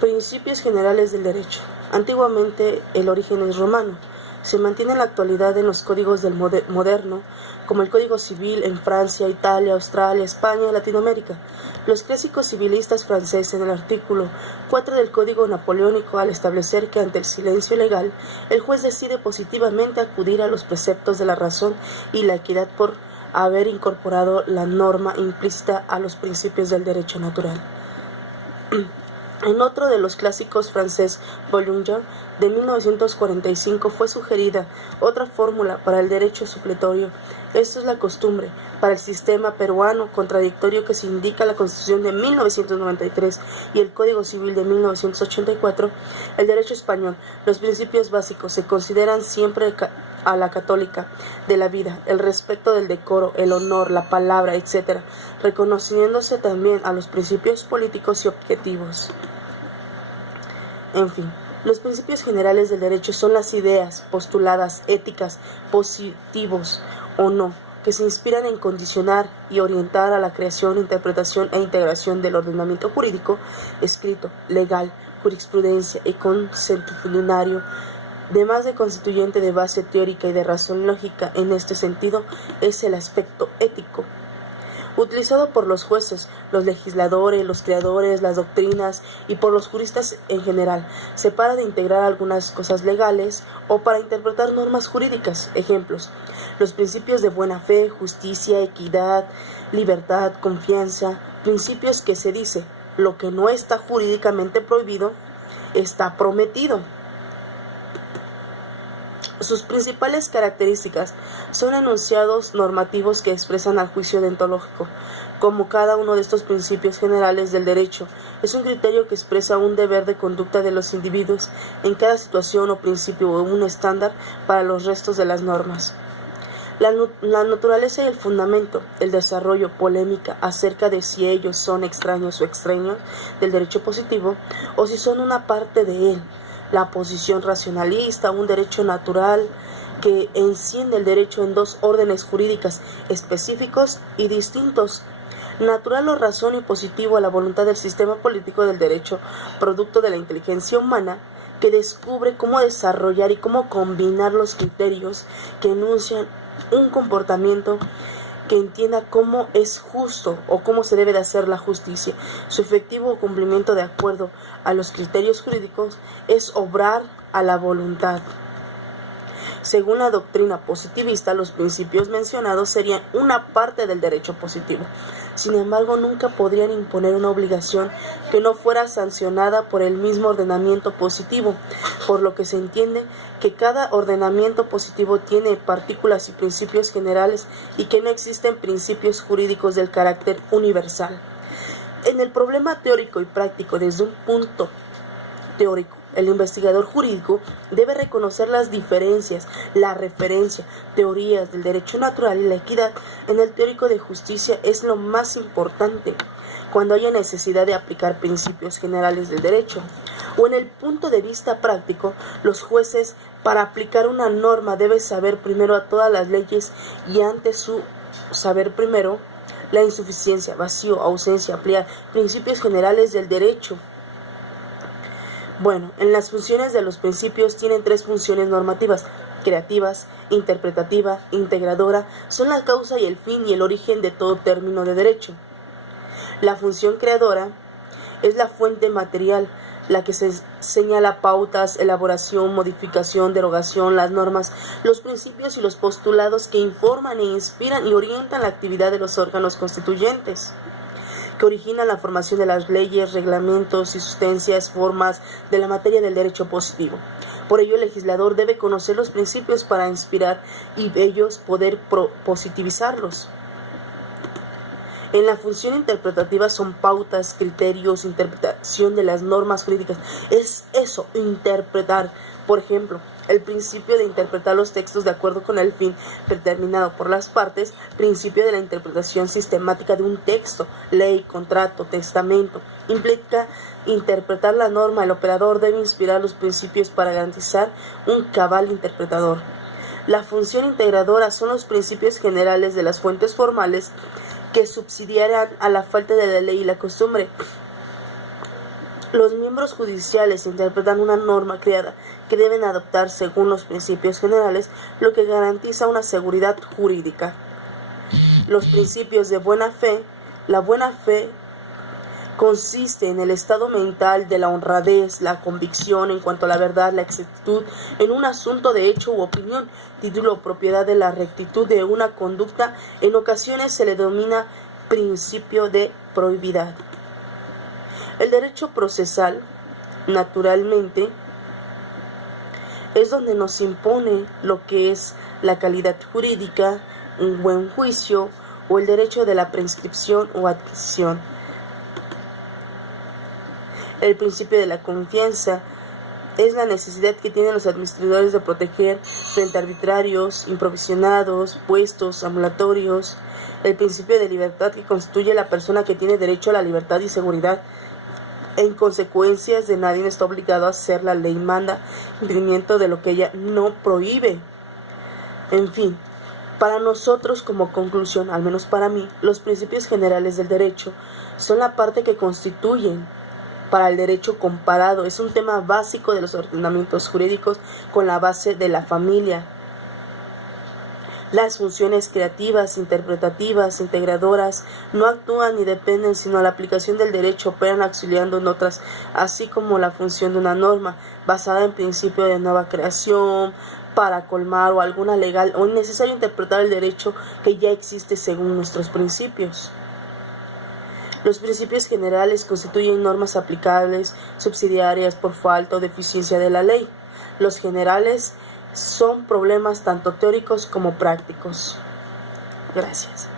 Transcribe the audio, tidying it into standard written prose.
Principios generales del derecho. Antiguamente el origen es romano. Se mantiene en la actualidad en los códigos del moderno, como el Código Civil en Francia, Italia, Australia, España y Latinoamérica. Los clásicos civilistas franceses en el artículo 4 del Código Napoleónico, al establecer que ante el silencio legal, el juez decide positivamente acudir a los preceptos de la razón y la equidad por haber incorporado la norma implícita a los principios del derecho natural. En otro de los clásicos francés, Boulanger, de 1945, fue sugerida otra fórmula para el derecho supletorio. Esto es la costumbre. Para el sistema peruano contradictorio que se indica la Constitución de 1993 y el Código Civil de 1984, el derecho español, los principios básicos se consideran siempre a la católica de la vida, el respeto del decoro, el honor, la palabra, etc., reconociéndose también a los principios políticos y objetivos. En fin, los principios generales del derecho son las ideas postuladas, éticas, positivos o no, que se inspiran en condicionar y orientar a la creación, interpretación e integración del ordenamiento jurídico, escrito, legal, jurisprudencia y consuetudinario, además de constituyente de base teórica y de razón lógica. En este sentido es el aspecto ético, utilizado por los jueces, los legisladores, los creadores, las doctrinas y por los juristas en general, se para de integrar algunas cosas legales o para interpretar normas jurídicas. Ejemplos: los principios de buena fe, justicia, equidad, libertad, confianza, principios que se dice, lo que no está jurídicamente prohibido, está prometido. Sus principales características son enunciados normativos que expresan al juicio deontológico. Como cada uno de estos principios generales del derecho es un criterio que expresa un deber de conducta de los individuos en cada situación o principio o un estándar para los restos de las normas. La naturaleza y el fundamento, el desarrollo, polémica acerca de si ellos son extraños o extraños del derecho positivo o si son una parte de él. La posición racionalista, un derecho natural que enciende el derecho en dos órdenes jurídicas específicos y distintos. Natural o razón y positivo a la voluntad del sistema político del derecho, producto de la inteligencia humana, que descubre cómo desarrollar y cómo combinar los criterios que enuncian un comportamiento, que entienda cómo es justo o cómo se debe de hacer la justicia. Su efectivo cumplimiento de acuerdo a los criterios jurídicos es obrar a la voluntad. Según la doctrina positivista, los principios mencionados serían una parte del derecho positivo. Sin embargo, nunca podrían imponer una obligación que no fuera sancionada por el mismo ordenamiento positivo, por lo que se entiende que cada ordenamiento positivo tiene partículas y principios generales y que no existen principios jurídicos del carácter universal. En el problema teórico y práctico, desde un punto teórico, el investigador jurídico debe reconocer las diferencias, la referencia, teorías del derecho natural y la equidad. En el teórico de justicia es lo más importante cuando haya necesidad de aplicar principios generales del derecho. O en el punto de vista práctico, los jueces, para aplicar una norma, deben saber primero a todas las leyes y antes su saber primero la insuficiencia, vacío, ausencia, ampliar principios generales del derecho. Bueno, en las funciones de los principios tienen tres funciones normativas: creativas, interpretativa, integradora. Son la causa y el fin y el origen de todo término de derecho. La función creadora es la fuente material, la que se señala pautas, elaboración, modificación, derogación, las normas, los principios y los postulados que informan e inspiran y orientan la actividad de los órganos constituyentes, que originan la formación de las leyes, reglamentos y sustancias, formas de la materia del derecho positivo. Por ello, el legislador debe conocer los principios para inspirar y ellos poder positivizarlos. En la función interpretativa son pautas, criterios, interpretación de las normas jurídicas. Es eso, interpretar. Por ejemplo, el principio de interpretar los textos de acuerdo con el fin determinado por las partes, principio de la interpretación sistemática de un texto, ley, contrato, testamento, implica interpretar la norma. El operador debe inspirar los principios para garantizar un cabal interpretador. La función integradora son los principios generales de las fuentes formales que subsidiarán a la falta de la ley y la costumbre. Los miembros judiciales interpretan una norma creada que deben adoptar según los principios generales, lo que garantiza una seguridad jurídica. Los principios de buena fe. La buena fe consiste en el estado mental de la honradez, la convicción en cuanto a la verdad, la exactitud en un asunto de hecho u opinión, título o propiedad de la rectitud de una conducta. En ocasiones se le denomina principio de probidad. El derecho procesal, naturalmente, es donde nos impone lo que es la calidad jurídica, un buen juicio o el derecho de la prescripción o adquisición. El principio de la confianza es la necesidad que tienen los administradores de proteger frente a arbitrarios, improvisionados, puestos, ambulatorios. El principio de libertad que constituye la persona que tiene derecho a la libertad y seguridad. En consecuencias de nadie está obligado a hacer la ley manda, cumplimiento de lo que ella no prohíbe. En fin, para nosotros como conclusión, al menos para mí, los principios generales del derecho son la parte que constituyen para el derecho comparado. Es un tema básico de los ordenamientos jurídicos con la base de la familia. Las funciones creativas, interpretativas, integradoras no actúan ni dependen sino a la aplicación del derecho, operan auxiliando en otras, así como la función de una norma basada en principio de nueva creación para colmar o alguna legal o innecesario interpretar el derecho que ya existe según nuestros principios. Los principios generales constituyen normas aplicables, subsidiarias por falta o deficiencia de la ley. Los generales son problemas tanto teóricos como prácticos. Gracias.